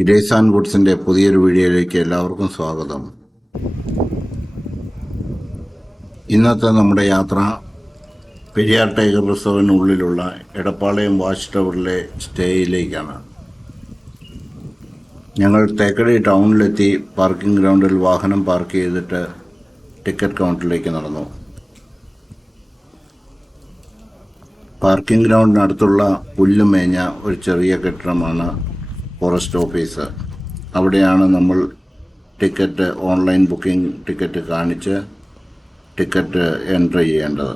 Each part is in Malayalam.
ഗ്രേസ് ആൻഡ് വുഡ്സിൻ്റെ പുതിയൊരു വീഡിയോയിലേക്ക് എല്ലാവർക്കും സ്വാഗതം. ഇന്നത്തെ നമ്മുടെ യാത്ര പെരിയാർ ടൈഗർ റിസർവിനുള്ളിലുള്ള എടപ്പാളയം വാച്ച് ടവറിലെ സ്റ്റേയിലേക്കാണ്. ഞങ്ങൾ തേക്കടി ടൗണിലെത്തി പാർക്കിംഗ് ഗ്രൗണ്ടിൽ വാഹനം പാർക്ക് ചെയ്തിട്ട് ടിക്കറ്റ് കൗണ്ടറിലേക്ക് നടന്നു. പാർക്കിംഗ് ഗ്രൗണ്ടിനടുത്തുള്ള പുല്ലുമേഞ്ഞ ഒരു ചെറിയ കെട്ടിടമാണ് ഫോറസ്റ്റ് ഓഫീസ്. അവിടെയാണ് നമ്മൾ ടിക്കറ്റ് ഓൺലൈൻ ബുക്കിംഗ് ടിക്കറ്റ് കാണിച്ച് ടിക്കറ്റ് എൻട്രി ചെയ്യേണ്ടത്.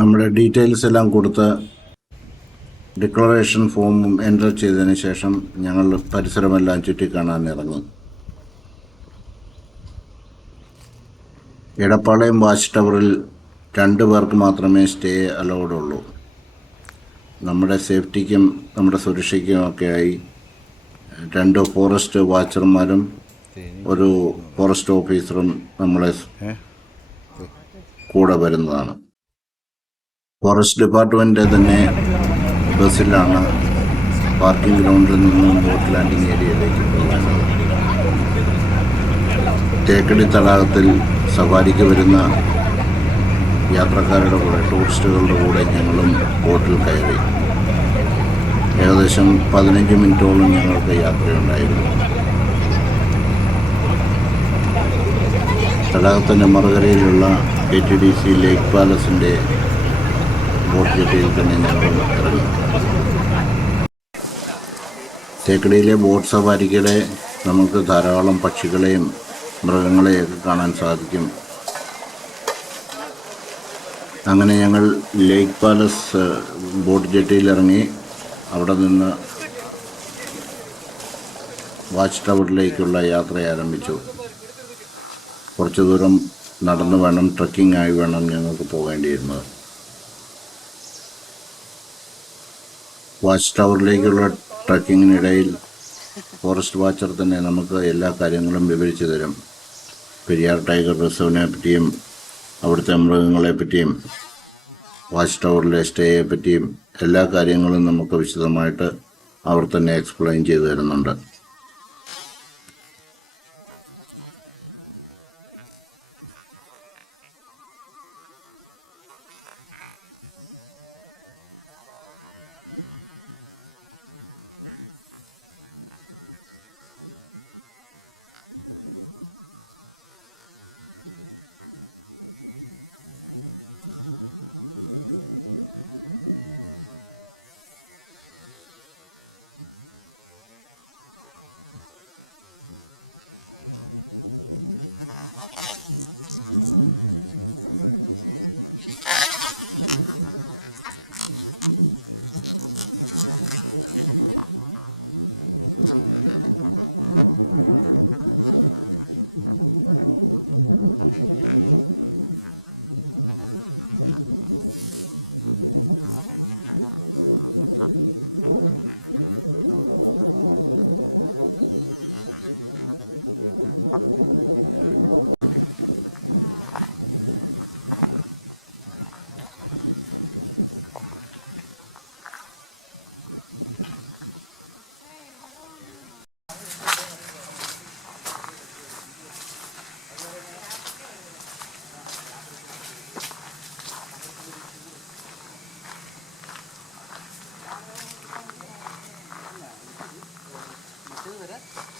നമ്മുടെ ഡീറ്റെയിൽസ് എല്ലാം കൊടുത്ത് ഡിക്ലറേഷൻ ഫോമും എൻറ്റർ ചെയ്തതിന് ശേഷം ഞങ്ങൾ പരിസരമെല്ലാം ചുറ്റിക്കാണാൻ ഇറങ്ങി. എടപ്പാളയം വാച്ച് ടവറിൽ 2 പേർക്ക് മാത്രമേ സ്റ്റേ അലൗഡ് ഉള്ളൂ. നമ്മുടെ സേഫ്റ്റിക്കും നമ്മുടെ സുരക്ഷയ്ക്കുമൊക്കെയായി 2 ഫോറസ്റ്റ് വാച്ചർമാരും ഒരു ഫോറസ്റ്റ് ഓഫീസറും നമ്മളെ കൂടെ വരുന്നതാണ്. ഫോറസ്റ്റ് ഡിപ്പാർട്ട്മെൻറ്റ് തന്നെ ബസ്സിലാണ് പാർക്കിംഗ് ഗ്രൗണ്ടിൽ നിന്നും ബോട്ട് ലാൻഡിംഗ് ഏരിയയിലേക്ക് പോകേണ്ടത്. തേക്കടി തടാകത്തിൽ സവാരിക്ക് വരുന്ന യാത്രക്കാരുടെ കൂടെ, ടൂറിസ്റ്റുകളുടെ കൂടെ ഞങ്ങളും ബോട്ടിൽ കയറി. ഏകദേശം 15 മിനിറ്റോളം ഞങ്ങൾക്ക് യാത്രയുണ്ടായിരുന്നു. തടാകത്തിൻ്റെ മറുകരയിലുള്ള KTDC ലേക്ക് പാലസിൻ്റെ ബോട്ട് ജെട്ടിയിൽ തന്നെ ഞങ്ങൾ ഇറങ്ങി. തേക്കടിയിലെ ബോട്ട് സവാരിക്കിടെ നമുക്ക് ധാരാളം പക്ഷികളെയും മൃഗങ്ങളെയൊക്കെ കാണാൻ സാധിക്കും. അങ്ങനെ ഞങ്ങൾ ലേക്ക് പാലസ് ബോട്ട് ജെട്ടിയിൽ ഇറങ്ങി അവിടെ നിന്ന് വാച്ച് ടവറിലേക്കുള്ള യാത്ര ആരംഭിച്ചു. കുറച്ച് ദൂരം നടന്നു വേണം, ട്രക്കിംഗ് ആയി വേണം ഞങ്ങൾക്ക് പോകേണ്ടിയിരുന്നത്. വാച്ച് ടവറിലേക്കുള്ള ട്രക്കിങ്ങിനിടയിൽ ഫോറസ്റ്റ് വാച്ചർ തന്നെ നമുക്ക് എല്ലാ കാര്യങ്ങളും വിവരിച്ചു തരും. പെരിയാർ ടൈഗർ റിസർവിനെ പറ്റിയും അവിടുത്തെ മൃഗങ്ങളെ പറ്റിയും വാച്ച് ടവറിലെ സ്റ്റേയെ പറ്റിയും എല്ലാ കാര്യങ്ങളും നമുക്ക് വിശദമായിട്ട് അവർ തന്നെ എക്സ്പ്ലെയിൻ ചെയ്തു തരുന്നുണ്ട്.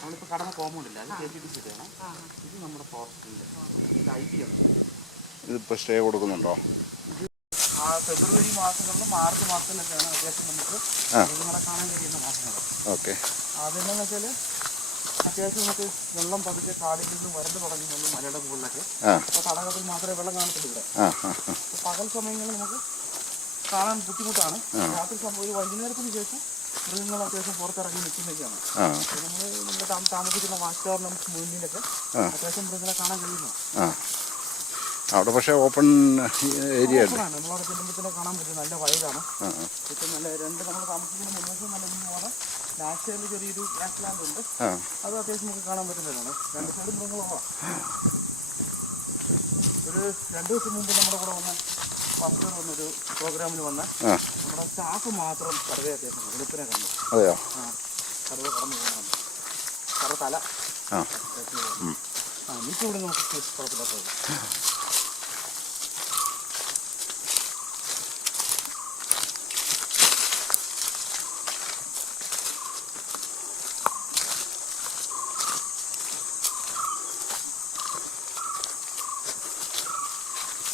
നമ്മളിപ്പോൾ കടന്ന കോമ്പൗണ്ടില്ല, അത് KTDC ആണ്. ഇത് നമ്മുടെ ഫോറസ്റ്റിൻ്റെ ഇത് IB ആണ്. ഇതിപ്പോൾ സ്റ്റേ കൊടുക്കുന്നുണ്ടോ? ഇത് ഫെബ്രുവരി മാസങ്ങളിലും മാർച്ച് മാസത്തിലൊക്കെയാണ് അത്യാവശ്യം നമുക്ക് മൃഗങ്ങളെ കാണാൻ കഴിയുന്ന മാസങ്ങൾ. ഓക്കെ. അതെന്താണെന്ന് വെച്ചാൽ അത്യാവശ്യം നമുക്ക് വെള്ളം പതുക്കെ കാടിൽ നിന്ന് വരണ്ട് തുടങ്ങി വന്നു മലയുടെ മുകളിലൊക്കെ. അപ്പോൾ തടാകത്തിൽ മാത്രമേ വെള്ളം കാണത്തുള്ളൂ ഇവിടെ. പകൽ സമയങ്ങളിൽ നമുക്ക് കാണാൻ ബുദ്ധിമുട്ടാണ്. രാത്രി ഒരു വൈകുന്നേരത്തിന് ശേഷം മൃഗങ്ങൾ അത്യാവശ്യം പുറത്തിറങ്ങി നിൽക്കുന്നതൊക്കെയാണ്. നമ്മുടെ താമസിക്കുന്ന വാച്ച് ടവറിനും മുന്നിലൊക്കെ അത്യാവശ്യം മൃഗങ്ങളെ കാണാൻ കഴിയുന്നു. അവിടെ പക്ഷേ ഓപ്പൺ ഏരിയ ആണ്. നമ്മളവിടെ ചെല്ലുമ്പോൾ തന്നെ കാണാൻ പറ്റും. നല്ല വയലാണ്. ഇപ്പം നല്ല നമ്മൾ താമസിക്കുന്ന മുൻവശം നല്ല പോലെ ലാസ്റ്റ് സൈഡിൽ ചെറിയൊരു ഗ്യാസ് ലാൻഡ് ഉണ്ട്. അത് അത്യാവശ്യം നമുക്ക് കാണാൻ പറ്റുന്നതാണ്. 2 സൈഡും മൃഗങ്ങളുള്ള ഒരു 2 ദിവസം മുമ്പ് നമ്മുടെ കൂടെ വന്ന ഫസ്റ്റ് വന്നൊരു പ്രോഗ്രാമിൽ വന്ന നമ്മുടെ സ്റ്റാഫ് മാത്രം സർവേ അത്യാവശ്യം വെളുപ്പിനെ കണ്ടു. അതെയോ? സർവേ കടന്നു പോകുന്നുണ്ട്. സർവേ തല എനിക്കിവിടെ നമുക്ക് കുഴപ്പമില്ലാത്തത്.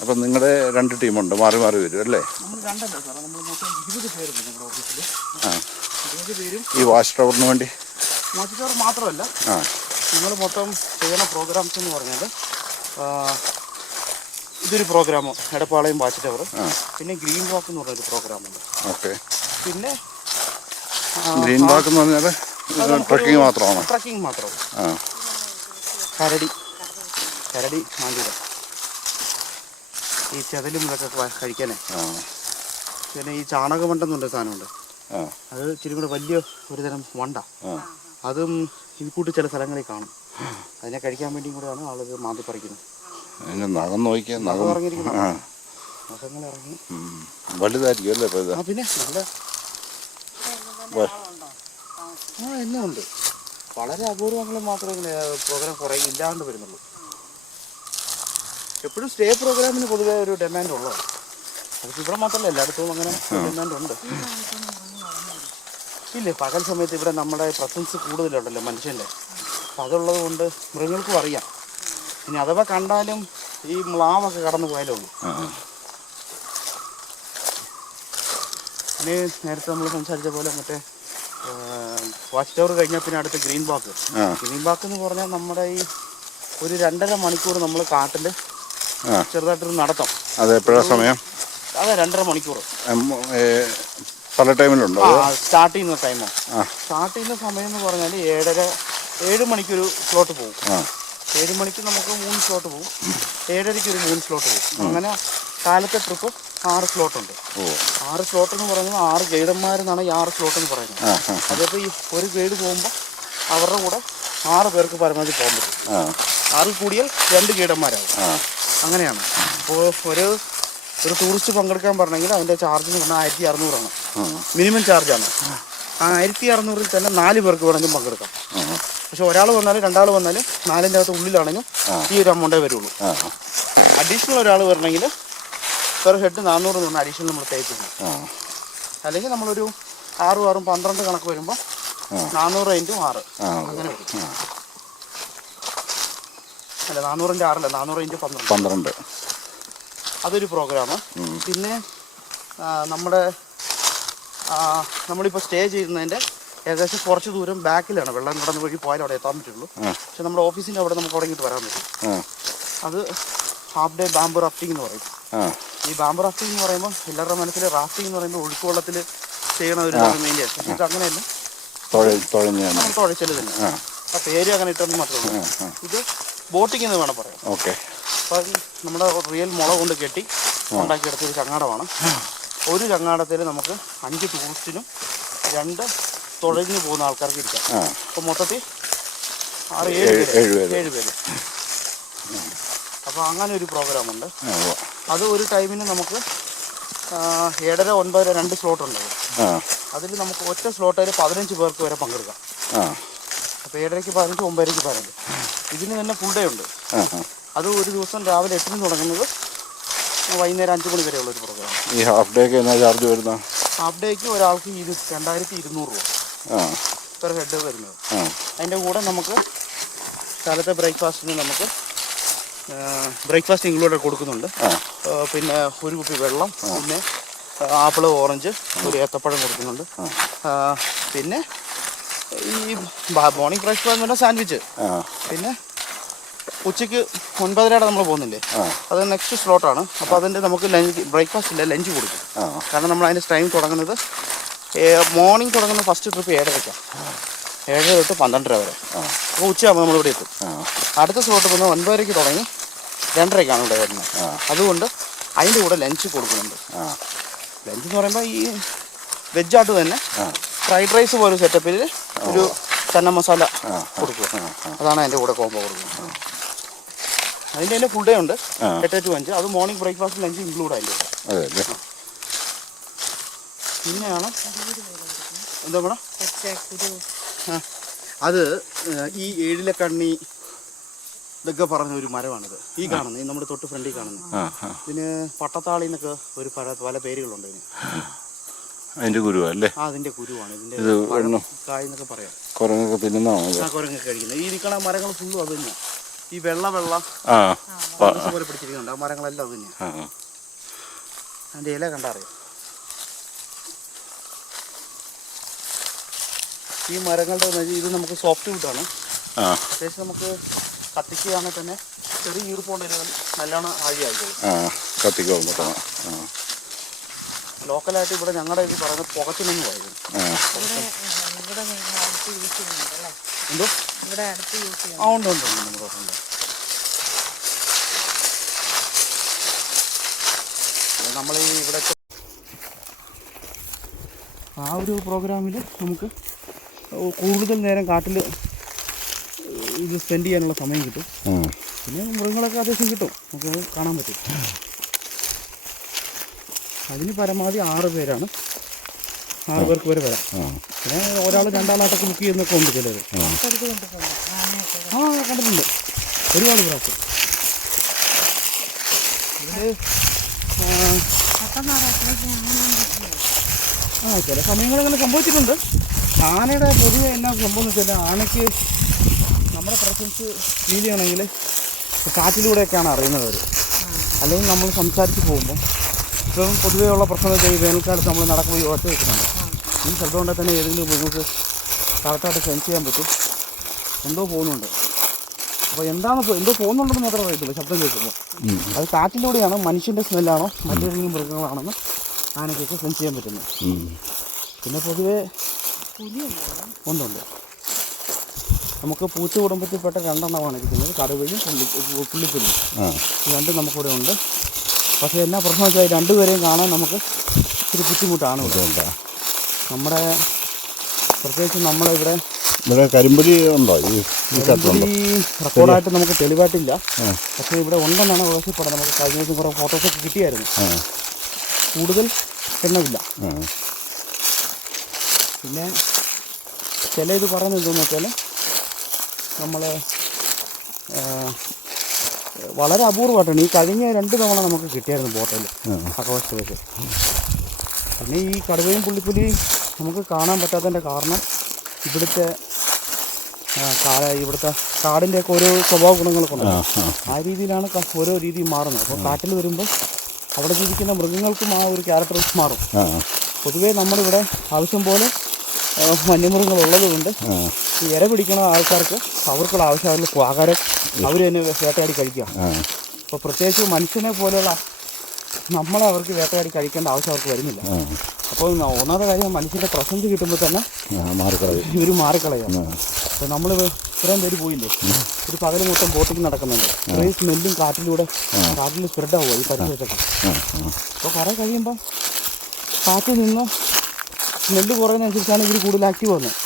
അപ്പം നിങ്ങളുടെ 2 ടീമുണ്ട്, മാറി മാറി വരും അല്ലേ? നമ്മൾ രണ്ടല്ല സാറേ, നമ്മൾ മൊത്തം 20 പേരുണ്ട് ഞങ്ങളുടെ ഓഫീസിൽ. 20 പേരും ഈ വാച്ച് ടവറിന് വേണ്ടി. വാച്ച് ടവർ മാത്രമല്ല, നിങ്ങൾ മൊത്തം ചെയ്യുന്ന പ്രോഗ്രാംസ് എന്ന് പറഞ്ഞാൽ ഇതൊരു പ്രോഗ്രാമ് എടപ്പാളയം വാച്ച് ടവർ, പിന്നെ ഗ്രീൻ വാക്ക് എന്ന് പറഞ്ഞൊരു പ്രോഗ്രാമുണ്ട്. ഓക്കെ. പിന്നെ ഗ്രീൻ വാക്ക് എന്ന് പറഞ്ഞാൽ ട്രക്കിംഗ് മാത്രമാണോ? ട്രക്കിംഗ് മാത്രം. കരടി മാഞ്ചിട ഈ ചെതലും ഇതൊക്കെ കഴിക്കാനേ. പിന്നെ ഈ ചാണകമണ്ടെന്നുണ്ട് സാധനമുണ്ട്, അത് ഇച്ചിരി കൂടെ വലിയ ഒരു തരം വണ്ട. അതും ഇത് കൂട്ടി ചില സ്ഥലങ്ങളിൽ കാണും. അതിനെ കഴിക്കാൻ വേണ്ടിയും കൂടെയാണ് ആളുകൾ മാന്തി പറിക്കുന്നത്. നഖം നോക്കിയാൽ നഖം ഇറങ്ങിയിരിക്കുന്നു. നഖങ്ങൾ ഇറങ്ങി വലുതായിരിക്കും അല്ലേ? പിന്നെ നല്ല എല്ലാം ഉണ്ട്. വളരെ അപൂർവങ്ങളിൽ മാത്രമേ പ്രോഗ്രാം കുറേ ഇല്ലാണ്ട് വരുന്നുള്ളൂ. എപ്പോഴും സ്റ്റേ പ്രോഗ്രാമിന് പൊതുവേ ഒരു ഡിമാൻഡ് ഉള്ളത്. അതിപ്പോൾ ഇവിടെ മാത്രമല്ല, എല്ലായിടത്തും അങ്ങനെ ഡിമാൻഡ് ഉണ്ട്. ഇല്ലേ, പകൽ സമയത്ത് ഇവിടെ നമ്മുടെ പ്രസൻസ് കൂടുതലുണ്ടല്ലോ മനുഷ്യൻ്റെ. അപ്പം അതുള്ളത് കൊണ്ട് മൃഗങ്ങൾക്കും അറിയാം. ഇനി അഥവാ കണ്ടാലും ഈ മ്ലാവൊക്കെ കടന്നു പോയാലേ ഉള്ളൂ. പിന്നെ നേരത്തെ നമ്മൾ സംസാരിച്ച പോലെ മറ്റേ വാച്ച് ടവർ കഴിഞ്ഞാൽ പിന്നെ അടുത്ത ഗ്രീൻ ബാക്ക്. ഗ്രീൻ ബാക്ക് എന്ന് പറഞ്ഞാൽ നമ്മുടെ ഈ ഒരു 2.5 മണിക്കൂർ നമ്മൾ കാട്ടിൽ ചെറുതായിട്ടൊരു നടത്താം. അത് എപ്പോഴാ സമയം? അതെ, 2.5 മണിക്കൂർ. പല ടൈമിലുണ്ടോ? സ്റ്റാർട്ട് ചെയ്യുന്ന ടൈമോ? സ്റ്റാർട്ട് ചെയ്യുന്ന സമയം എന്ന് പറഞ്ഞാൽ 7 മണിക്കൊരു സ്ലോട്ട് പോകും. 7 മണിക്ക് നമുക്ക് 3 സ്ലോട്ട് പോകും, 7:30 ഒരു 3 സ്ലോട്ട് പോകും. അങ്ങനെ കാലത്തെ ട്രിപ്പ് 6 സ്ലോട്ടുണ്ട്. 6 സ്ലോട്ട് എന്ന് പറയുന്നത് 6 ഗൈഡന്മാരെന്നാണ് ഈ 6 സ്ലോട്ട് എന്ന് പറയുന്നത്. അതിപ്പോൾ ഈ ഒരു ഗൈഡ് പോകുമ്പോൾ അവരുടെ കൂടെ 6 പേർക്ക് പരമാവധി പോകാൻ പറ്റും. 6 കൂടിയാൽ 2 ഗൈഡന്മാരാകും. അങ്ങനെയാണ്. അപ്പോൾ ഒരു ടൂറിസ്റ്റ് പങ്കെടുക്കാൻ പറഞ്ഞെങ്കിൽ അതിൻ്റെ ചാർജ് എന്ന് പറഞ്ഞാൽ 1600 മിനിമം ചാർജാണ്. ആ 1600 തന്നെ 4 പേർക്ക് വേണമെങ്കിലും പങ്കെടുക്കാം. പക്ഷെ ഒരാൾ വന്നാലും 2 ആൾ വന്നാലും 4ൻ്റെ അകത്ത് ഉള്ളിലാണെങ്കിലും ഈ ഒരു എമൗണ്ടേ വരുള്ളൂ. അഡീഷണൽ ഒരാൾ വരണമെങ്കിൽ പെർ ഹെഡ് 400 എന്ന് പറഞ്ഞാൽ അഡീഷണൽ നമ്മൾ പേ ചെയ്യണം. അല്ലെങ്കിൽ നമ്മളൊരു 6 6 12 കണക്ക് വരുമ്പോൾ 400 × 6 അങ്ങനെ വരും. അല്ല, 400 × 6 അല്ല, 400 × 12. അതൊരു പ്രോഗ്രാം. പിന്നെ നമ്മളിപ്പോൾ സ്റ്റേ ചെയ്യുന്നതിൻ്റെ ഏകദേശം കുറച്ച് ദൂരം ബാക്കിലാണ്. വെള്ളം കടന്ന് വഴി പോയാലും അവിടെ എത്താൻ പറ്റുള്ളൂ. പക്ഷെ നമ്മുടെ ഓഫീസിൻ്റെ അവിടെ നമുക്ക് തുടങ്ങിയിട്ട് വരാൻ പറ്റും. അത് ഹാഫ് ഡേ ബാംബു റാഫ്റ്റിംഗ് എന്ന് പറയും. ഈ ബാംബു റാഫ്റ്റിംഗ് എന്ന് പറയുമ്പോൾ എല്ലാവരുടെ മനസ്സിൽ റാഫ്റ്റിംഗ് എന്ന് പറയുമ്പോൾ ഒഴുക്കുവെള്ളത്തിൽ ചെയ്യണ ഒരു മെയിൻ. പക്ഷേ ഇത് അങ്ങനെയല്ല, തുഴച്ചൽ തന്നെ. ആ പേര് അങ്ങനെ ഇട്ടെന്ന് മാത്രമേ ഉള്ളൂ. ഇത് ബോട്ടിംഗ് എന്ന് വേണം പറയാം. അപ്പം നമ്മുടെ റിയൽ മുള കൊണ്ട് കെട്ടി ഉണ്ടാക്കിയെടുത്തൊരു ചങ്ങാടമാണ്. ഒരു ചങ്ങാടത്തിൽ നമുക്ക് 5 ടൂറിസ്റ്റിനും 2 തുഴഞ്ഞു പോകുന്ന ആൾക്കാർക്ക് ഇരിക്കാം. അപ്പം മൊത്തത്തിൽ 7 പേര്. അപ്പോൾ അങ്ങനെ ഒരു പ്രോഗ്രാമുണ്ട്. അത് ഒരു ടൈമിന് നമുക്ക് 7:30 9 2 സ്ലോട്ട് ഉണ്ടാവും. അതിൽ നമുക്ക് ഒറ്റ സ്ലോട്ടിൽ 15 പേർക്ക് വരെ പങ്കെടുക്കാം. അപ്പോൾ 7:30-ക്ക് 15 9:30-ക്ക് 15. ഇതിന് തന്നെ ഫുൾ ഡേ ഉണ്ട്. അത് ഒരു ദിവസം രാവിലെ 8-ന് തുടങ്ങുന്നത് വൈകുന്നേരം 5 മണി വരെയുള്ള ഒരു പ്രോഗ്രാം. ഈ ഹാഫ് ഡേക്ക് എന്നാ ചാർജ് വരുന്നത്? ഹാഫ് ഡേക്ക് ഒരാൾക്ക് 2200 പെർ ഹെഡ് വരുന്നത്. അതിൻ്റെ കൂടെ നമുക്ക് കാലത്തെ ബ്രേക്ക്ഫാസ്റ്റിന് നമുക്ക് ബ്രേക്ക്ഫാസ്റ്റ് ഇൻക്ലൂഡ് കൊടുക്കുന്നുണ്ട്. പിന്നെ ഒരു കുപ്പി വെള്ളം, പിന്നെ ആപ്പിള്, ഓറഞ്ച്, ഒരു ഏത്തപ്പഴം കൊടുക്കുന്നുണ്ട്. പിന്നെ ഈ മോർണിംഗ് ബ്രേക്ക്ഫാസ്റ്റ് പറഞ്ഞാൽ സാൻഡ്വിച്ച്. പിന്നെ ഉച്ചയ്ക്ക് 9:30 നമ്മൾ പോകുന്നില്ലേ, അത് നെക്സ്റ്റ് സ്ലോട്ടാണ്. അപ്പോൾ അതിൻ്റെ നമുക്ക് ലഞ്ച് ബ്രേക്ക്ഫാസ്റ്റ് ഇല്ല, ലഞ്ച് കൊടുക്കും. കാരണം നമ്മൾ അതിൻ്റെ ടൈം തുടങ്ങുന്നത് മോർണിംഗ് തുടങ്ങുന്ന ഫസ്റ്റ് ട്രിപ്പ് 7:30-ക്കാണ്. 7:30 തൊട്ട് 12:30 വരെ. അപ്പോൾ ഉച്ചയാകുമ്പോൾ നമ്മളിവിടെ എത്തും. അടുത്ത സ്ലോട്ട് വന്ന് 9:30-ക്ക് തുടങ്ങി 2:30-ക്കാണ് ഇവിടെ വരുന്നത്. അതുകൊണ്ട് അതിൻ്റെ കൂടെ ലഞ്ച് കൊടുക്കുന്നുണ്ട്. ലഞ്ച് എന്ന് പറയുമ്പോൾ ഈ വെജായിട്ട് തന്നെ ഫ്രൈഡ് റൈസ് പോലെ സെറ്റപ്പിൽ ഒരു ചന്ന മസാല കൊടുക്കുക. അതാണ് അതിൻ്റെ കൂടെ കോംബോ കൊടുക്കുന്നത്. അതിൻ്റെ തന്നെ ഫുൾ ഡേ ഉണ്ട് 8 to 5. അത് മോർണിംഗ് ബ്രേക്ക്ഫാസ്റ്റ് ലഞ്ച് ഇൻക്ലൂഡ് ആയില്ലേ. അതെ അല്ലേ. പിന്നെയാണ് എന്താ മേഡം അത് ഈ ഏഴിലക്കണ്ണി ഇതൊക്കെ പറഞ്ഞ ഒരു മരമാണിത്. ഈ കാണുന്നത് നമ്മുടെ തൊട്ട് ഫ്രണ്ടിൽ കാണുന്നത്. ഇതിന് പട്ടത്താളി എന്നൊക്കെ ഒരു പല പേരുകളുണ്ട് ഇതിന്. അതിന്റെ കുരു അല്ലേ? അതിന്റെ കുരുവാണ് ഇതിന്റെ കായ് എന്നൊക്കെ പറയാം. കുരങ്ങൊക്കെ തിന്നുന്നതാണോ? കുരങ്ങൊക്കെ കഴിക്കുന്നത്. ഈ നിൽക്കണ മരങ്ങൾ ഫുള്ളും അത് തന്നെയാണ്. ഈ വെള്ള പോലെ പിടിച്ചിരിക്കുന്നുണ്ട്. ആ മരങ്ങളെല്ലാം അത് തന്നെയാണ്. അതിന്റെ ഇല കണ്ടറിയാം. ഈ മരങ്ങളുടെ ഇത് നമുക്ക് സോഫ്റ്റ് വുഡാണ്. അത്യാവശ്യം നമുക്ക് കത്തിക്കുകയാണെങ്കിൽ തന്നെ ചെറിയ ഈർപ്പുണ്ടെങ്കിൽ നല്ലോണം ആഴിയായിക്കോളും. ലോക്കലായിട്ട് ഇവിടെ ഞങ്ങളുടെ ഇത് പറയുന്നത് പുകച്ചിലെന്ന് പറയുന്നത്. എന്തോ ഉണ്ട് നമ്മുടെ നമ്മൾ ഇവിടെ ആ ഒരു പ്രോഗ്രാമിൽ നമുക്ക് കൂടുതൽ നേരം കാട്ടിൽ ഇത് സ്പെൻഡ് ചെയ്യാനുള്ള സമയം കിട്ടും. പിന്നെ മൃഗങ്ങളൊക്കെ അത്യാവശ്യം കിട്ടും, നമുക്ക് കാണാൻ പറ്റും. അതിന് പരമാവധി 6 പേരാണ്. 6 പേർക്ക് വരെ വരാം. പിന്നെ ഒരാൾ 2 ബുക്ക് ചെയ്യുന്നൊക്കെ ഉണ്ട് ചിലർ. കണ്ടിട്ടുണ്ട് ഒരുപാട് പ്രാവശ്യം. ഇതിൽ ചില സമയങ്ങളിൽ അങ്ങനെ സംഭവിച്ചിട്ടുണ്ട്. ആനയുടെ പൊതുവെ എന്നാ സംഭവം എന്ന് വെച്ചാൽ ആനയ്ക്ക് നമ്മുടെ പ്രസൻസ് ഫീൽ ചെയ്യണമെങ്കിൽ കാറ്റിലൂടെയൊക്കെയാണ് അറിയുന്നത് അവർ. അല്ലെങ്കിൽ നമ്മൾ സംസാരിച്ച് പോകുമ്പോൾ ഇപ്പം പൊതുവേ ഉള്ള പ്രശ്നം വെച്ചാൽ ഈ വേനൽക്കാലത്ത് നമ്മൾ നടക്കുമ്പോൾ ഈ ഒച്ച വെക്കുന്നുണ്ട്. ഈ ശബ്ദം കൊണ്ടാൽ തന്നെ ഏതെങ്കിലും നിങ്ങൾക്ക് കറക്റ്റായിട്ട് സെൻസ് ചെയ്യാൻ പറ്റും എന്തോ പോകുന്നുണ്ട്. അപ്പോൾ എന്തോ പോകുന്നുണ്ടെന്ന് മാത്രമേ അറിയത്തുള്ളൂ ശബ്ദം കേൾക്കുമ്പോൾ. അത് കാറ്റിലൂടെയാണ്, മനുഷ്യൻ്റെ സ്മെല്ലാണോ മറ്റേതെങ്കിലും മൃഗങ്ങളാണെന്ന് ആനയ്ക്കൊക്കെ സെൻസ് ചെയ്യാൻ പറ്റുന്നത്. പിന്നെ പൊതുവേ ഉണ്ട്. നമുക്ക് പൂച്ച കുടുംബത്തിൽപ്പെട്ട 2 എണ്ണമാണ് ഇരിക്കുന്നത്, കടുവയും പുള്ളിപ്പുലിയും. രണ്ടും നമുക്കിവിടെ ഉണ്ട്. പക്ഷേ എന്നാ പ്രശ്നം വെച്ചാൽ 2 പേരെയും കാണാൻ നമുക്ക് ഇത്തിരി ബുദ്ധിമുട്ടാണ്. നമ്മുടെ പ്രത്യേകിച്ച് നമ്മളിവിടെ കരിമ്പുലി ഉണ്ടോ? കരിമ്പുലി റെക്കോർഡായിട്ട് നമുക്ക് തെളിവായിട്ടില്ല. പക്ഷേ ഇവിടെ ഉണ്ടെന്നാണ് അവകാശപ്പെടുന്നത്. നമുക്ക് കഴിഞ്ഞ ദിവസം കുറേ ഫോട്ടോസൊക്കെ കിട്ടിയായിരുന്നു. കൂടുതൽ എണ്ണമില്ല. പിന്നെ ചില ഇത് പറയുന്നത് എന്താണെന്ന് വെച്ചാൽ നമ്മൾ വളരെ അപൂർവമായിട്ടാണ് ഈ കഴിഞ്ഞ 2 തവണ നമുക്ക് കിട്ടിയായിരുന്നു ബോട്ടയിൽ അകവസ്റ്റ് വെച്ച്. പിന്നെ ഈ കടുവയും പുള്ളിപ്പുലിയും നമുക്ക് കാണാൻ പറ്റാത്തതിൻ്റെ കാരണം ഇവിടുത്തെ കാടിൻ്റെയൊക്കെ ഓരോ സ്വഭാവ ഗുണങ്ങളൊക്കെ ഉണ്ട്. ആ രീതിയിലാണ് ഓരോ രീതിയും മാറുന്നത്. അപ്പോൾ കാട്ടിൽ വരുമ്പോൾ അവിടെ ജീവിക്കുന്ന മൃഗങ്ങൾക്കും ആ ഒരു ക്യാരക്ടർ മാറും. പൊതുവേ നമ്മളിവിടെ ആവശ്യം പോലെ വന്യമൃഗങ്ങളുള്ളത് കൊണ്ട് ഈ ഇര പിടിക്കുന്ന ആൾക്കാർക്ക് അവർക്കുള്ള ആവശ്യമുള്ള ആഹാരം അവർ തന്നെ വേട്ടയാടി കഴിക്കുക. അപ്പോൾ പ്രത്യേകിച്ച് മനുഷ്യനെ പോലെയുള്ള നമ്മളെ അവർക്ക് വേട്ടയാടി കഴിക്കേണ്ട ആവശ്യം അവർക്ക് വരുന്നില്ല. അപ്പോൾ ഒന്നാമത്തെ കാര്യം മനുഷ്യൻ്റെ പ്രസൻസ് കിട്ടുമ്പോൾ തന്നെ ഇവർ മാറിക്കളയാണ്. അപ്പോൾ നമ്മൾ ഇത്രയും പേര് പോയില്ലേ, ഒരു പകൽ മൊത്തം ബോട്ടിങ് നടക്കുന്നുണ്ട്. ഇത്രയും സ്മെല്ലും കാറ്റിൽ സ്പ്രെഡ് ആവുക ഈ പരിസരത്തൊക്കെ. അപ്പോൾ കുറേ കഴിയുമ്പം കാറ്റിൽ നിന്ന് സ്മെല്ല് കുറയുന്നതനുസരിച്ചാണ് ഇവർ കൂടുതൽ ആക്റ്റീവ് വന്നത്.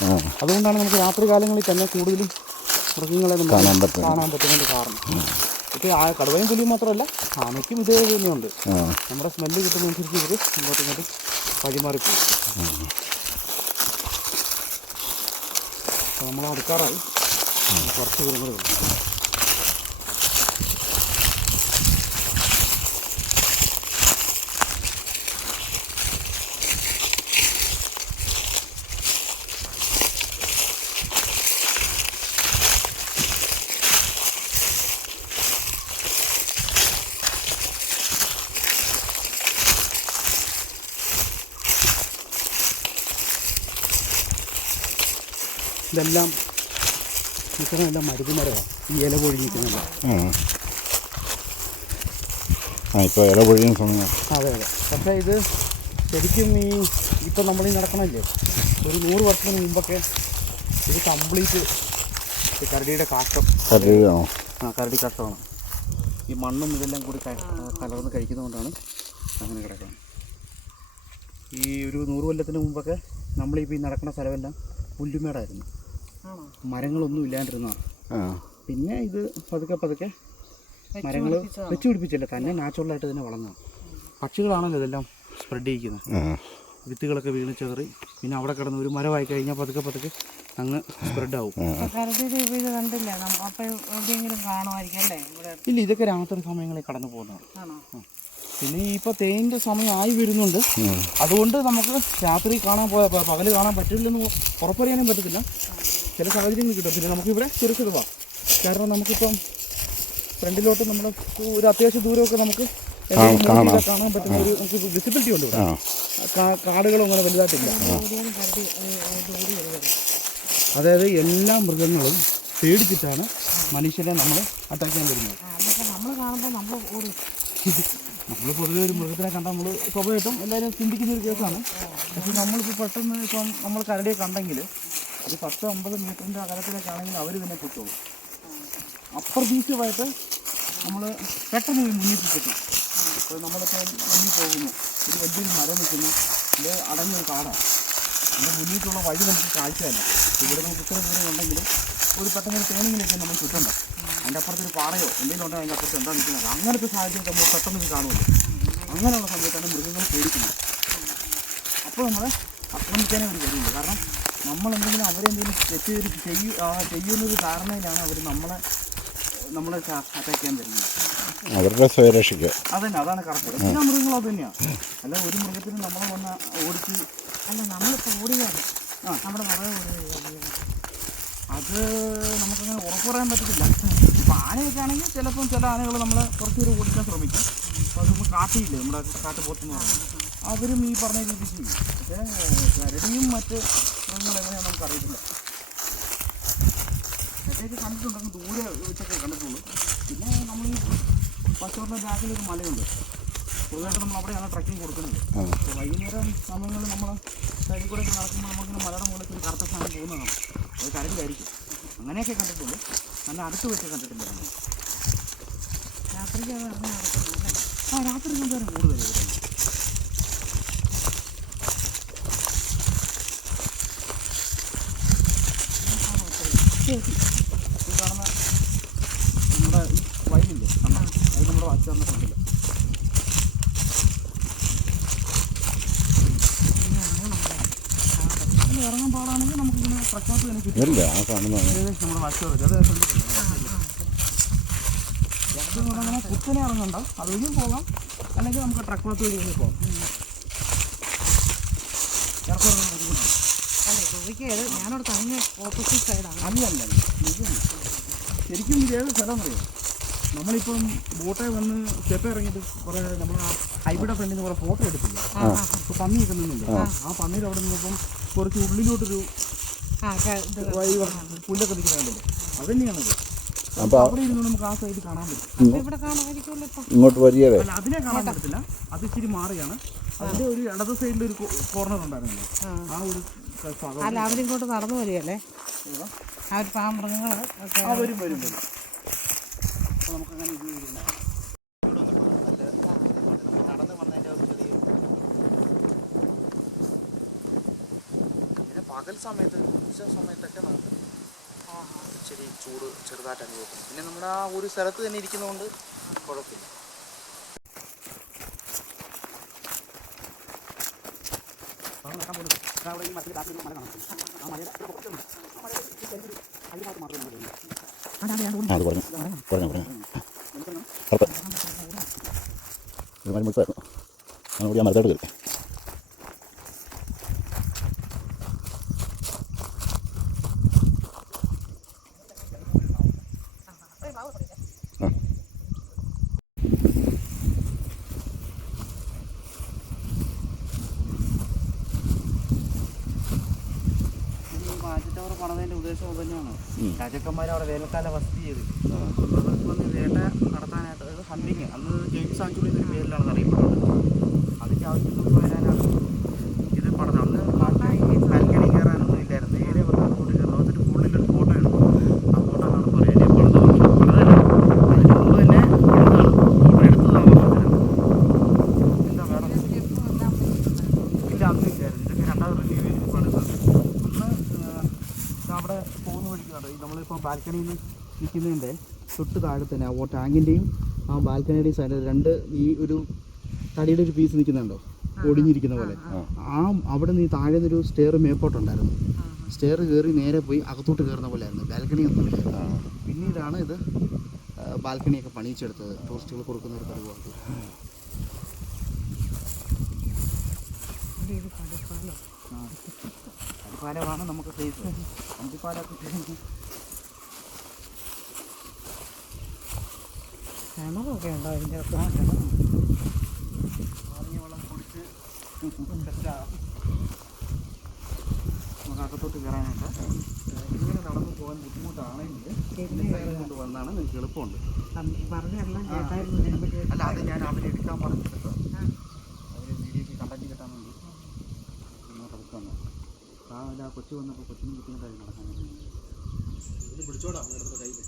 അതുകൊണ്ടാണ് നമുക്ക് രാത്രി കാലങ്ങളിൽ തന്നെ കൂടുതലും മൃഗങ്ങളെ നമുക്ക് കാണാൻ പറ്റുന്നതിൻ്റെ കാരണം. ഇപ്പോൾ കടുവയും പുലിയും മാത്രമല്ല ആനയ്ക്കും ഇതേ തന്നെയുണ്ട്. നമ്മുടെ സ്മെല്ല് കിട്ടുന്നതനുസരിച്ച് ഇവർ ഇങ്ങോട്ടും വഴിമാറിപ്പോയി. അപ്പോൾ നമ്മൾ അടുക്കാറായി, കുറച്ച് ദൂരം കൂടെ ഉള്ളു. ഇതെല്ലാം നിൽക്കുന്നതെല്ലാം മരുന്നുമരമാണ്. ഈ ഇല പൊഴിഞ്ഞിരിക്കുന്നില്ല. ഇപ്പോൾ ഇല പൊഴിയുന്ന സമയം. അതെ. പക്ഷേ ഇത് ശരിക്കും ഇപ്പം നമ്മൾ നടക്കണമല്ലേ, ഒരു 100 വർഷത്തിന് മുമ്പൊക്കെ ഇത് കംപ്ലീറ്റ് കരടിയുടെ കാഷ്ടം. കരടി കാഷ്ടമാണ്. ഈ മണ്ണും ഇതെല്ലാം കൂടി കലർന്ന് കഴിക്കുന്നതുകൊണ്ടാണ് അങ്ങനെ കിടക്കുന്നത്. ഈ ഒരു 100 കൊല്ലത്തിന് മുമ്പൊക്കെ നമ്മളിപ്പോൾ ഈ നടക്കുന്ന സ്ഥലമെല്ലാം പുല്ലുമേടായിരുന്നു, മരങ്ങളൊന്നും ഇല്ലാണ്ടിരുന്നതാണ്. പിന്നെ ഇത് പതുക്കെ മരങ്ങൾ വെച്ച് പിടിപ്പിച്ചില്ല, തന്നെ നാച്ചുറലായിട്ട് തന്നെ വളർന്നു. പക്ഷികളാണല്ലോ ഇതെല്ലാം സ്പ്രെഡ് ചെയ്യിക്കുന്നത്. വിത്തുകളൊക്കെ വീണ് ചേറി പിന്നെ അവിടെ കിടന്ന് ഒരു മരമായി കഴിഞ്ഞാൽ പതുക്കെ പതുക്കെ അങ്ങ് സ്പ്രെഡ് ആവും. ഇല്ല, ഇതൊക്കെ രാത്രി സമയങ്ങളിൽ കടന്നു പോകുന്നതാണ്. പിന്നെ ഇപ്പോൾ തേനിൻ്റെ സമയം ആയി വരുന്നുണ്ട്. അതുകൊണ്ട് നമുക്ക് രാത്രി കാണാൻ പകല് കാണാൻ പറ്റില്ലെന്ന് ഉറപ്പറിയാനും പറ്റത്തില്ല. ചില സാഹചര്യങ്ങൾ കിട്ടും. പിന്നെ നമുക്കിവിടെ സുരക്ഷിതമാണ്. കാരണം നമുക്കിപ്പം ഫ്രണ്ടിലോട്ട് നമ്മൾ ഒരു അത്യാവശ്യം ദൂരമൊക്കെ നമുക്ക് കാണാൻ പറ്റുന്ന ഒരു നമുക്ക് വിസിബിലിറ്റി ഉണ്ട്. കാടുകളും അങ്ങനെ വലുതായിട്ടില്ല. അതായത് എല്ലാ മൃഗങ്ങളും പേടിച്ചിട്ടാണ് മനുഷ്യനെ നമ്മൾ അറ്റാക്ക് ചെയ്യാൻ വരുന്നത്. നമ്മൾ പൊതുവെ ഒരു മൃഗത്തിനെ കണ്ടാൽ നമ്മൾ സ്വാഭാവികമായിട്ടും എല്ലാവരും ചിന്തിക്കുന്ന ഒരു കേസാണ്. പക്ഷേ നമ്മളിപ്പോൾ പെട്ടെന്ന് ഇപ്പം നമ്മൾ കരടിയെ കണ്ടെങ്കിൽ ഒരു 10-50 മീറ്ററിൻ്റെ അകലത്തിലേക്കാണെങ്കിൽ അവർ തന്നെ പൊയ്ക്കോളും. അപ്രതീക്ഷിതമായിട്ട് നമ്മൾ പെട്ടെന്ന് മുന്നിൽ കിട്ടും. ഇപ്പോൾ നമ്മളിപ്പോൾ മുന്നിൽ പോകുന്നു, ഒരു വലിയൊരു മരം നിൽക്കുന്നു, ഇത് അടഞ്ഞൊരു കാടാണ്. നമ്മുടെ മുന്നിട്ടുള്ള വഴി നമുക്ക് കാഴ്ചയല്ല. ഇവിടെ നമുക്ക് ഇത്ര ദൂരം ഉണ്ടെങ്കിലും ഒരു പെട്ടെന്ന് തേണിങ്ങിലേക്ക് നമ്മൾ ചുറ്റണ്ട. അതിൻ്റെ അപ്പുറത്തൊരു പാറയോ എന്തെങ്കിലും ഉണ്ടെങ്കിൽ അതിൻ്റെ അപ്പുറത്ത് എന്താ നിൽക്കുന്നത്, അങ്ങനത്തെ സാഹചര്യം നമ്മൾ പെട്ടെന്ന് ഇത് കാണുമല്ലോ. അങ്ങനെയുള്ള സമയത്താണ് മൃഗങ്ങൾ പേടിക്കുന്നത്. അപ്പോൾ നമ്മളെ ആക്രമിക്കാനേ അവർ വരുള്ളൂ. കാരണം നമ്മളെന്തെങ്കിലും അവരെന്തെങ്കിലും തെറ്റ് ചെയ്യുന്നൊരു ധാരണയിലാണ് അവർ നമ്മളെ അറ്റാക്ക് ചെയ്യാൻ വരുന്നത്. അവരുടെ സ്വയരക്ഷയ്ക്ക് അതന്നെ, അതാണ് കറക്റ്റ്. എല്ലാ മൃഗങ്ങളും അത് തന്നെയാണ്. അല്ല ഒരു മൃഗത്തിന് നമ്മളെ വന്ന് ഓടിച്ച് നമ്മളിപ്പോൾ ഓടിയാണ് നമ്മുടെ അത് നമുക്കങ്ങനെ ഉറപ്പ് പറയാൻ പറ്റത്തില്ല. ഇപ്പോൾ ആനയൊക്കെ ആണെങ്കിൽ ചിലപ്പം ചില ആനകൾ നമ്മളെ കുറച്ചുകൂടി ഓടിക്കാൻ ശ്രമിക്കും. അപ്പോൾ അതിപ്പോൾ കാട്ടിയില്ലേ, നമ്മുടെ കാട്ടുപോത്തെന്ന് പറയുന്നത്, അവരും ഈ പറഞ്ഞ രീതി ചെയ്യും. പക്ഷേ കരടിയും മറ്റ് മൃഗങ്ങൾ എങ്ങനെയാണെന്ന് നമുക്കറിയത്തില്ല. കരടിയൊക്കെ കണ്ടിട്ടുണ്ടെങ്കിൽ ദൂരെ വെച്ചൊക്കെ കണ്ടിട്ടുള്ളൂ. പിന്നെ നമ്മൾ ഈ പച്ചൂറിൻ്റെ ബാക്കിലൊരു മലയുണ്ട്, കൂടുതലായിട്ട് നമ്മൾ അവിടെയാണ് ട്രക്കിങ് കൊടുക്കുന്നത്. അപ്പോൾ വൈകുന്നേരം സമയങ്ങളിൽ നമ്മൾ സൈഡിൽ കൂടെ ഒക്കെ നടക്കുമ്പോൾ നമുക്കിങ്ങനെ മലയുടെ മുകളിൽ ഒരു കറുത്ത സാധനം പോകുന്നതാണ്. അത് കരടിലായിരിക്കും. അങ്ങനെയൊക്കെ കണ്ടിട്ടുള്ളൂ, നല്ല അടുത്ത് വെച്ച് കണ്ടിട്ടില്ല. രാത്രിക്ക് രാത്രി കൊണ്ടുവരാൻ കൂടുതൽ ഈ കാണുന്ന നമ്മുടെ ഈ വയലില്ലേ, അത് നമ്മുടെ വാച്ചാറിൻ്റെ ഫ്രണ്ടില്ല. ഇറങ്ങാൻ പാടാണെങ്കിൽ നമുക്കിങ്ങനെ പ്രശ്നത്തിൽ തന്നെ കിട്ടും. നമ്മുടെ വാച്ചാറ് അത് അങ്ങനെ കുത്തനെ ഇറങ്ങണ്ട, അതുവഴിയും പോകാം, അല്ലെങ്കിൽ നമുക്ക് ട്രക്ക് ഭാഗത്ത് വഴി പോകാം. ഞാനോട് തന്നെ ഓപ്പോസിറ്റ് സൈഡാണ്. അല്ലല്ല, ശരിക്കും ഇതേത് സ്ഥലം അറിയാം. നമ്മളിപ്പം ബോട്ടെ വന്ന് സ്റ്റെപ്പ് ഇറങ്ങിയിട്ട് കുറേ നമ്മൾ ആ ഹൈവേയുടെ ഫ്രണ്ടിൽ നിന്ന് കുറേ ഫോട്ടോ എടുത്തില്ല, ഇപ്പോൾ പന്നിയൊക്കെ നിന്നുണ്ട്. ആ പന്നിയുടെ അവിടെ നിന്നിപ്പം കുറച്ച് ഉള്ളിലോട്ടൊരു പുല്ലൊക്കെ നിൽക്കുന്നുണ്ടല്ലോ, അത് തന്നെയാണത്. അപ്പോൾ അവിടെ ഇരുന്ന് നമുക്ക് ആ സൈഡ് കാണാൻ പറ്റും. ഇങ്ങോട്ട് വരിക അല്ല, അതിനെ കാണാൻ പറ്റത്തില്ല, അത് ഇച്ചിരി മാറിയാണ്. അതിൻ്റെ ഒരു ഇടത് സൈഡിലൊരു കോർണർ ഉണ്ടായിരുന്നല്ലോ, ആ ഒരു അല്ല അവരിങ്ങോട്ട് നടന്നു വരികയല്ലേ, അവർ മൃഗങ്ങൾ വരും വരും വരും. അപ്പോൾ നമുക്കങ്ങനെ ഇത് നടന്ന് വന്നതിൻ്റെ ഒരു ചെറിയ പിന്നെ പകൽ സമയത്ത് ഉച്ച സമയത്തൊക്കെ നമുക്ക് ശരി ചൂട് ചെറുതായിട്ട് അനുഭവപ്പെടും. പിന്നെ നമ്മുടെ ആ ഒരു സ്ഥലത്ത് തന്നെ ഇരിക്കുന്നതുകൊണ്ട് കുഴപ്പമില്ല. അവിടെ ഈ മറ്റൊരു കാട്ടിൽ മല കാണാം. ആ മലയുടെ അത് പറഞ്ഞു കൂടി ആ മരത്തോട്ട് കയറി. വാച്ചിട്ടവർ പണിതതിൻ്റെ ഉദ്ദേശം അത് തന്നെയാണ്. രാജാക്കന്മാർ അവിടെ വേനൽക്കാല വസതി ചെയ്ത് അവർക്ക് വന്ന് വേട്ട നടത്താനായിട്ട്, അതായത് ഹണ്ടിങ്, അന്ന് ജെയിംസ് സാഞ്ചുറി എന്നൊരു പേരിലാണ് അറിയപ്പെടുന്നത്. അതിൻ്റെ ആവശ്യങ്ങൾക്ക് വരാനാണ് ഇത് പണിത്. അന്ന് ബാൽക്കണി കയറാനൊന്നും ഇല്ലായിരുന്നു, നേരെ വന്നിട്ട് ലോകത്തിൻ്റെ കൂടുതലൊരു ഫോട്ടോ എടുക്കും. ആ ഫോട്ടോ ആണ് പറയുന്നത് പണിതല്ല, അതിന് മുമ്പ് തന്നെ പണിതാണ്, ഫോട്ടോ എടുത്തതാണ്. എന്താ വേണം ഇല്ല, അന്നും ഇല്ലായിരുന്നു. ഇതൊക്കെ രണ്ടാമത് റിന്യൂ പണിതാണ്. അവിടെ പോകുന്ന വഴിക്കാണ് നമ്മളിപ്പോൾ ബാൽക്കണിയിൽ നിന്ന് നിൽക്കുന്നതിൻ്റെ തൊട്ട് താഴെ തന്നെ ആ ടാങ്കിൻ്റെയും ആ ബാൽക്കണിയുടെയും സൈഡിൽ രണ്ട് ഈ ഒരു തടിയുടെ ഒരു പീസ് നിൽക്കുന്നുണ്ടോ, ഒടിഞ്ഞിരിക്കുന്ന പോലെ. അവിടെ നിന്ന് താഴെ നിന്നൊരു സ്റ്റെയർ മേപ്പോട്ടുണ്ടായിരുന്നു. സ്റ്റെയർ കയറി നേരെ പോയി അകത്തോട്ട് കയറുന്ന പോലെ ആയിരുന്നു. ബാൽക്കണി ഒന്നുമില്ല. പിന്നീടാണ് ഇത് ബാൽക്കണിയൊക്കെ പണിയിച്ചെടുത്തത്. ടൂറിസ്റ്റുകൾ കൊടുക്കുന്ന ഒരു പതിവാണ്. അടിപ്പാലമാണ് നമുക്ക് ഫേസ്. അടിപ്പാലൊക്കെ കിണറൊക്കെ ഉണ്ടോ അതിൻ്റെ അകത്ത്? വെള്ളം കുടിച്ച് നമുക്ക് അകത്തോട്ട് കയറാനായിട്ട് ഇങ്ങനെ നടന്നു പോകാൻ ബുദ്ധിമുട്ടാണെങ്കിൽ കൊണ്ട് വന്നാണ് നിങ്ങൾക്ക് എളുപ്പമുണ്ട്. പറഞ്ഞെല്ലാം കേട്ടായിരുന്നു. അല്ല, അത് ഞാൻ അവരെടുക്കാൻ പറഞ്ഞിട്ട് അവർ വീഡിയോക്ക് കണ്ടക്ട് കിട്ടാൻ വേണ്ടി ഇങ്ങോട്ട് അടുത്ത് വന്നു. ആ കൊച്ചു വന്നപ്പോൾ കൊച്ചിനും ബുദ്ധിമുട്ടായി നടക്കാനായിട്ട്. ഇത് പിടിച്ചോടാം കയ്യിൽ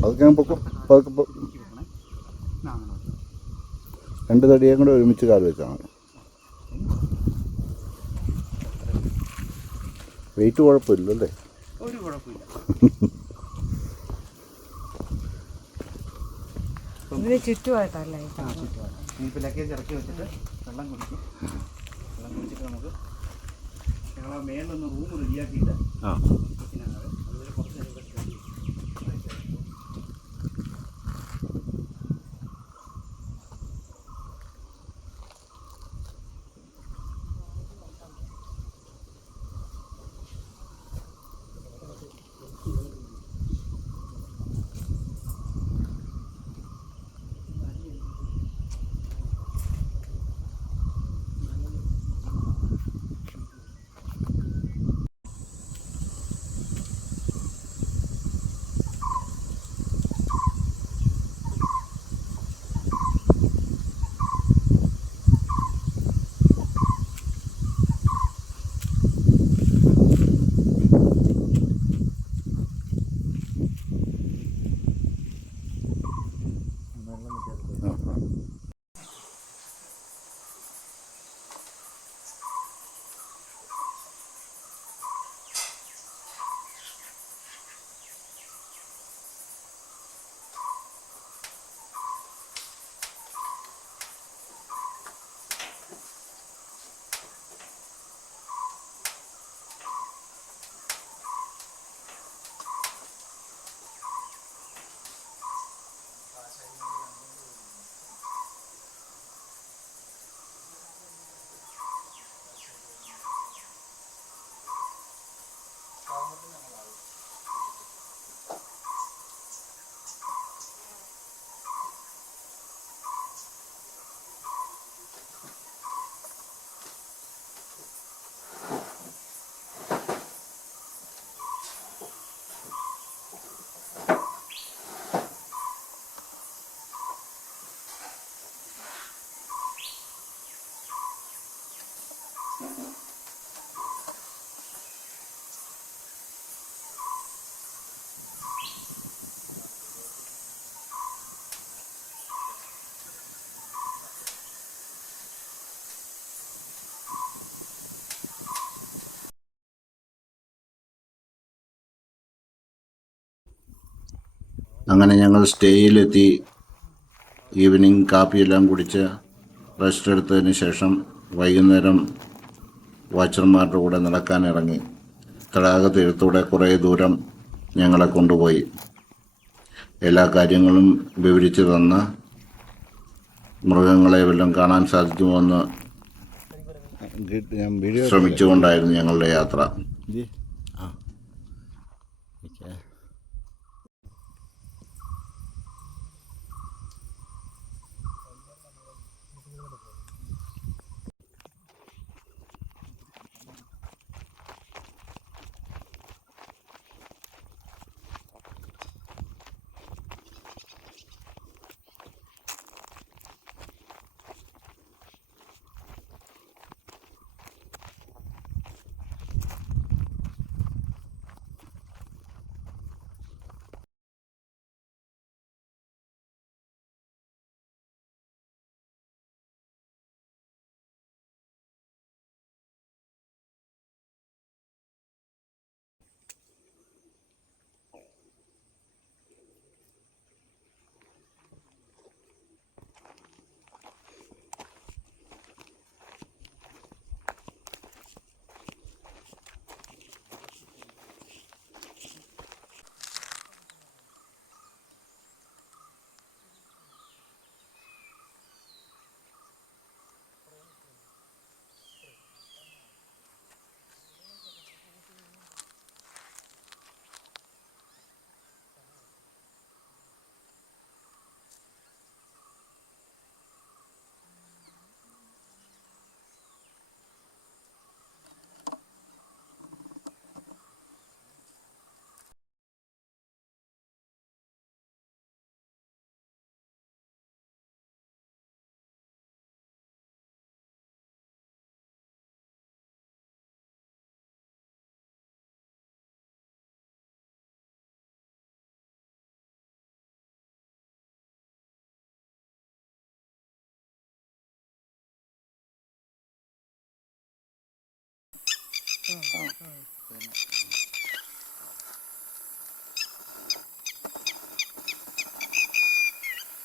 അതൊക്കെ ഞാൻ രണ്ട് തടിയും കൂടെ ഒരുമിച്ച് കാല് വെച്ചാൽ മതി. വെയിറ്റ് കുഴപ്പമില്ലല്ലേ? ഒരു കുഴപ്പമില്ല. ഇതിന് ചുറ്റുമായിട്ടല്ലേ? ചുറ്റുമാണ്. ഇനിയിപ്പോൾ ലഗേജ് ഇറക്കി വെച്ചിട്ട് വെള്ളം കുടിക്കും. വെള്ളം കുടിച്ചിട്ട് നമുക്ക് ഞങ്ങൾ ആ മേലൊന്ന് റൂം റെഡിയാക്കിയിട്ട് അതുപോലെ കുറച്ച് നേരം അങ്ങനെ ഞങ്ങൾ സ്റ്റേയിലെത്തി. ഈവനിങ് കാപ്പിയെല്ലാം കുടിച്ച് റെസ്റ്റ് എടുത്തതിന് ശേഷം വൈകുന്നേരം വാച്ചർമാരുടെ കൂടെ നടക്കാനിറങ്ങി. തടാകതീരത്തൂടെ കുറേ ദൂരം ഞങ്ങളെ കൊണ്ടുപോയി എല്ലാ കാര്യങ്ങളും വിവരിച്ചു തന്ന് മൃഗങ്ങളെ വല്ലതും കാണാൻ സാധിക്കുമോ എന്ന് ശ്രമിച്ചുകൊണ്ടായിരുന്നു ഞങ്ങളുടെ യാത്ര.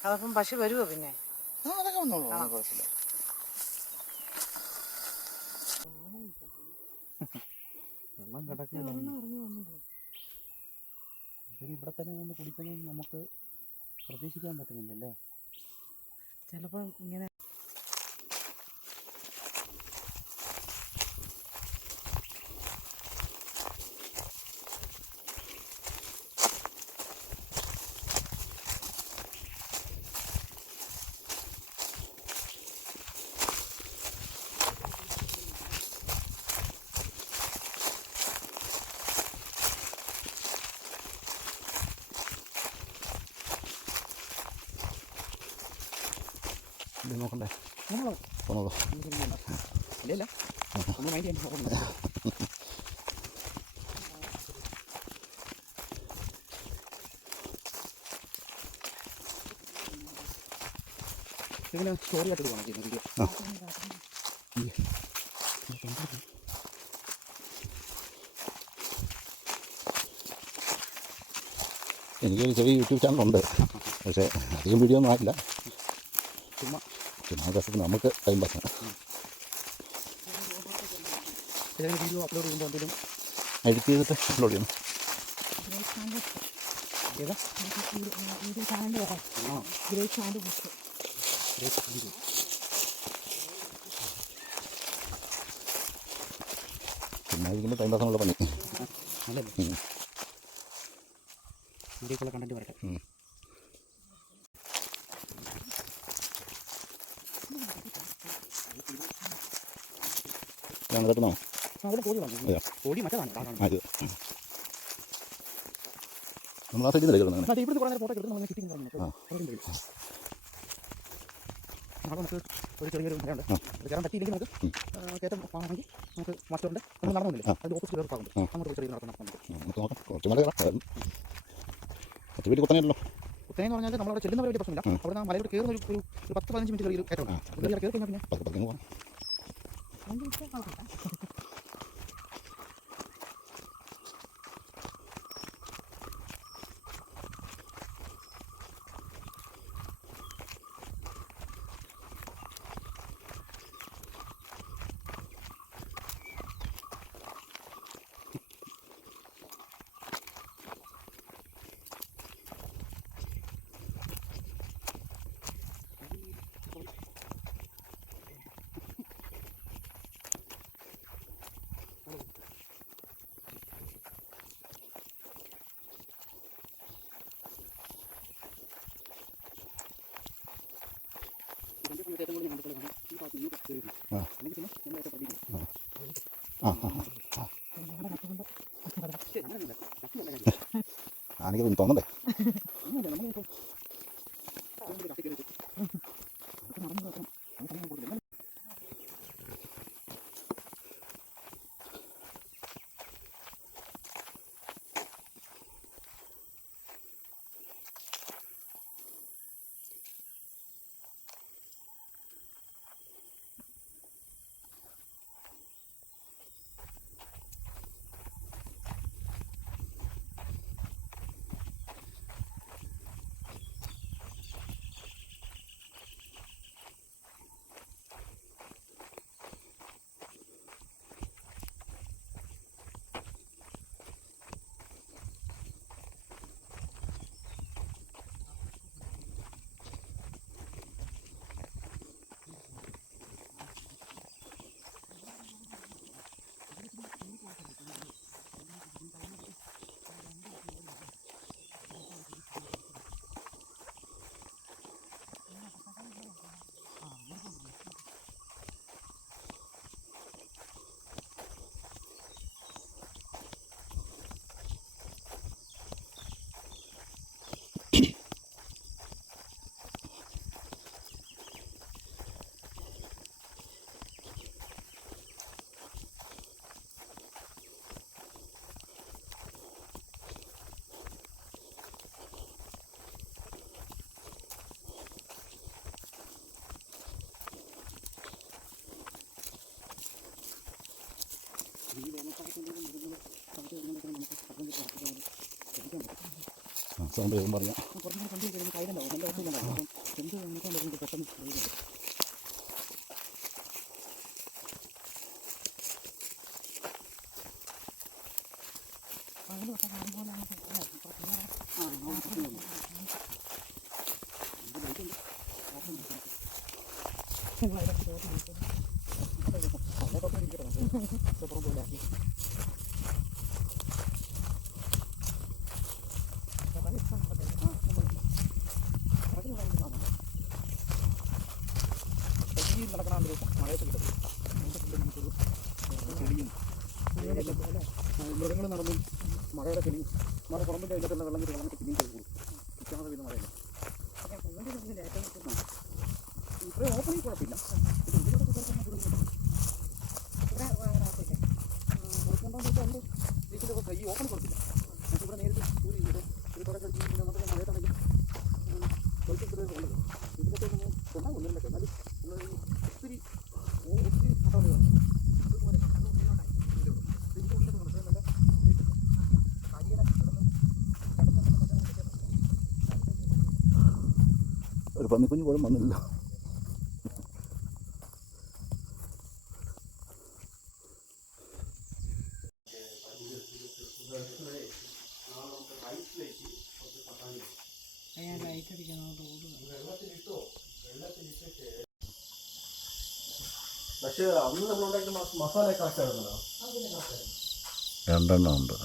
അതപ്പം പശു വരുമോ പിന്നെ? അതൊക്കെ വന്നോളൂ, കുഴപ്പമില്ല. വെള്ളം കിടക്കില്ല. ഇവിടെ തന്നെ വന്ന് കുടിക്കുന്നത് നമുക്ക് പ്രതീക്ഷിക്കാൻ പറ്റുന്നില്ലല്ലോ. ചിലപ്പോൾ ഇങ്ങനെ നോക്കണ്ടേ? പോന്നതോ? ഇല്ല, ഒന്ന് മൈൻഡ് ചെയ്യാൻ. ഇതിന് സ്റ്റോറി ആയിട്ട് പോകണം ചെയ്യുന്ന വീഡിയോ. എനിക്കൊരു ചെറിയ യൂട്യൂബ് ചാനലുണ്ട്, പക്ഷേ അധികം വീഡിയോ ഒന്നും ആയില്ല. ചുമ്മാ രസത്തിന് നമുക്ക് ടൈം പാസ്. ഏതെങ്കിലും വീഡിയോ അപ്ലോഡ് ചെയ്യുമ്പോൾ എന്തെങ്കിലും എഡിറ്റ് ചെയ്തിട്ട് അപ്ലോഡ് ചെയ്യണം. ഏതാ? പിന്നെ ഇരിക്കുമ്പോൾ ടൈം പാസ് ഉള്ള പണി. നല്ലത്. വീഡിയോക്കുള്ള കണ്ടന്റ് വരട്ടെ. ഞാൻ കിടക്കണോ? അവിടെ കോഴി വന്നു. കോഴി മറ്റേതാണ്. അത് നമ്മൾ ആ സൈഡിൽ നിന്ന് കിടക്കണം. അതെ, ഇവിടുന്ന് കുറേ നേരം ഫോട്ടോ എടുത്ത് നമ്മൾ ചുറ്റി നാളെ നമുക്ക് ഒരു ചെറിയൊരു മരമുണ്ട്. അത് കയറാൻ പറ്റിയില്ലെങ്കിൽ നമുക്ക് കയറ്റം ആണെങ്കിൽ നമുക്ക് മറ്റുണ്ട്. നമ്മൾ നടന്നില്ല, അത് ഓപ്പോസിറ്റ് വേറെ ഭാഗമുണ്ട്. അങ്ങോട്ട് ചെറിയ നടക്കണം. നമുക്ക് നോക്കാം, കുറച്ച് മല കയറാം. മറ്റു വീട്ടിൽ കുത്തനെയല്ലോ. കുത്തനെന്ന് പറഞ്ഞാൽ നമ്മളവിടെ ചെല്ലുന്ന വലിയ പ്രശ്നമില്ല. അവിടെ നിന്ന് മലയോട് കയറുന്ന ഒരു 10-15 മിനിറ്റ് ചെറിയൊരു കയറ്റമുണ്ട്. കയറി കഴിഞ്ഞാൽ പിന്നെ പതുക്കെ പോകാം. ആണെങ്കിൽ തോന്നണ്ടേ? സൗണ്ട് കേൾക്കുമ്പോൾ അറിയാം. മൃഗങ്ങൾ നടന്നും മഴയുടെ ചെളി മഴ പുറമ്പിൻ്റെ അതിനകത്തുള്ള വെള്ളം കയറി വെള്ളം പിന്നെയും ചെയ്തു കിട്ടാതെ വീണ് മഴയില്ല. ഇത്രയും ഓപ്പണിങ് കുഴപ്പമില്ല. ഈ ഓപ്പൺ കുഴപ്പമില്ല. ഇവിടെ നേരിട്ട് ഒരു കുറെ കഴിച്ച് നമുക്ക് മഴയത്താണെങ്കിൽ ഉള്ളത് ഇതിനൊക്കെ കൊണ്ടാൽ ഒന്നുമില്ല. എന്നാലും ഒത്തിരി നടന്നുണ്ട്. ഒരു പന്നിക്കുഞ്ഞ് പോലും വന്നില്ല. ലൈറ്റ് അടിക്കുന്നതുകൊണ്ട് പക്ഷേ അന്ന് നമ്മളുണ്ടാക്കുന്ന മസാല കറക്റ്റ് ആയിരുന്നല്ലോ. 2 എണ്ണം ഉണ്ട്.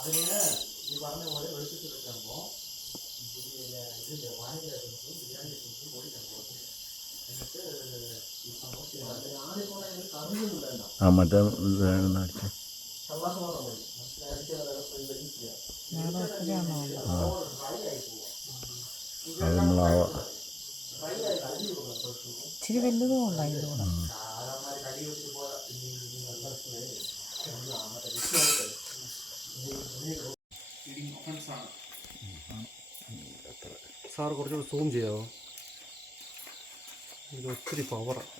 അതിന് ഈ പറഞ്ഞ പോലെ വെളുപ്പിച്ച് വെക്കുമ്പോൾ ഇതിൻ്റെ വാഴയിലും ബിരിയാണി പൊടിക്കണം. എന്നിട്ട് ഈ സംഭവം ആദ്യം പോലെ കറിയൊന്നും വേണ്ട. മറ്റേ അടിച്ച് സവാസ മാത്രം മതി. അത് നമ്മൾ ഇച്ചിരി വലുതും ഉണ്ടായി. സാർ കുറച്ചുകൂടി സൂം ചെയ്യാമോ? ഇത് ഒത്തിരി പവറാണ്.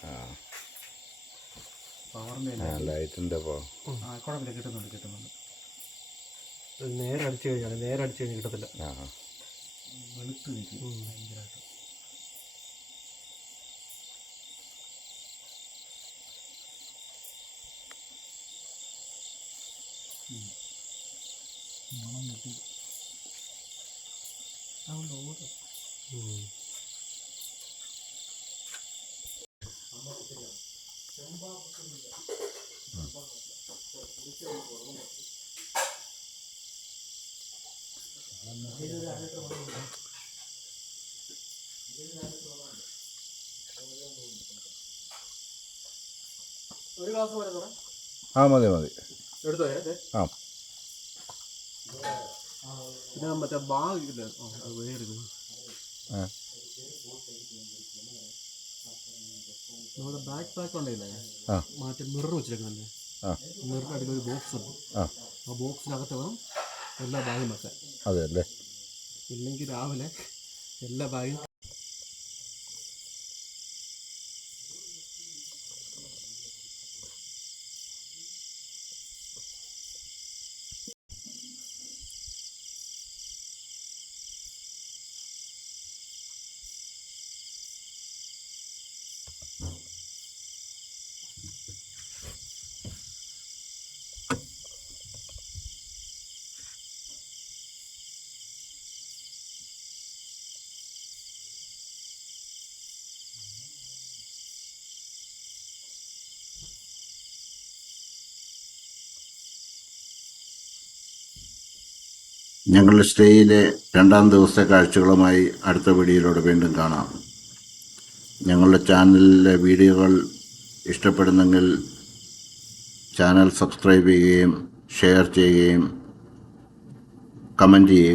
ലൈറ്റിൻ്റെ കുഴപ്പമില്ല, കിട്ടുന്നുണ്ട്. നേരെ അടിച്ചു കഴിഞ്ഞാൽ കിട്ടത്തില്ല. വെളുത്ത് നിൽക്കും ഭയങ്കരമായിട്ട്. മണം കിട്ടി അതുകൊണ്ട് ഓടും. ഒരു ഗ്ലാസ് പോലെ സാറേ? മതി എടുത്തോ. പിന്നെ മറ്റേ ബാഗ് ഇല്ല, വേറെ നമ്മുടെ ബാക്ക് പാക്ക് ഉണ്ടല്ലേ, മറ്റേ മിറർ വെച്ചിരിക്കുന്നല്ലേ, മിററിൻ്റെ അടുത്ത് ഒരു ബോക്സ് ഉണ്ട്. ആ ബോക്സിനകത്ത് വേണം എല്ലാ ബാഗും വെക്കാൻ. അതെ അല്ലേ? ഇല്ലെങ്കിൽ രാവിലെ എല്ലാ ബാഗും ഞങ്ങളുടെ സ്റ്റേയിലെ 2-ാം ദിവസത്തെ കാഴ്ചകളുമായി അടുത്ത വീഡിയോയിലൂടെ വീണ്ടും കാണാം. ഞങ്ങളുടെ ചാനലിലെ വീഡിയോകൾ ഇഷ്ടപ്പെടുന്നെങ്കിൽ ചാനൽ സബ്സ്ക്രൈബ് ചെയ്യുകയും ഷെയർ ചെയ്യുകയും കമൻറ്റ് ചെയ്യുക.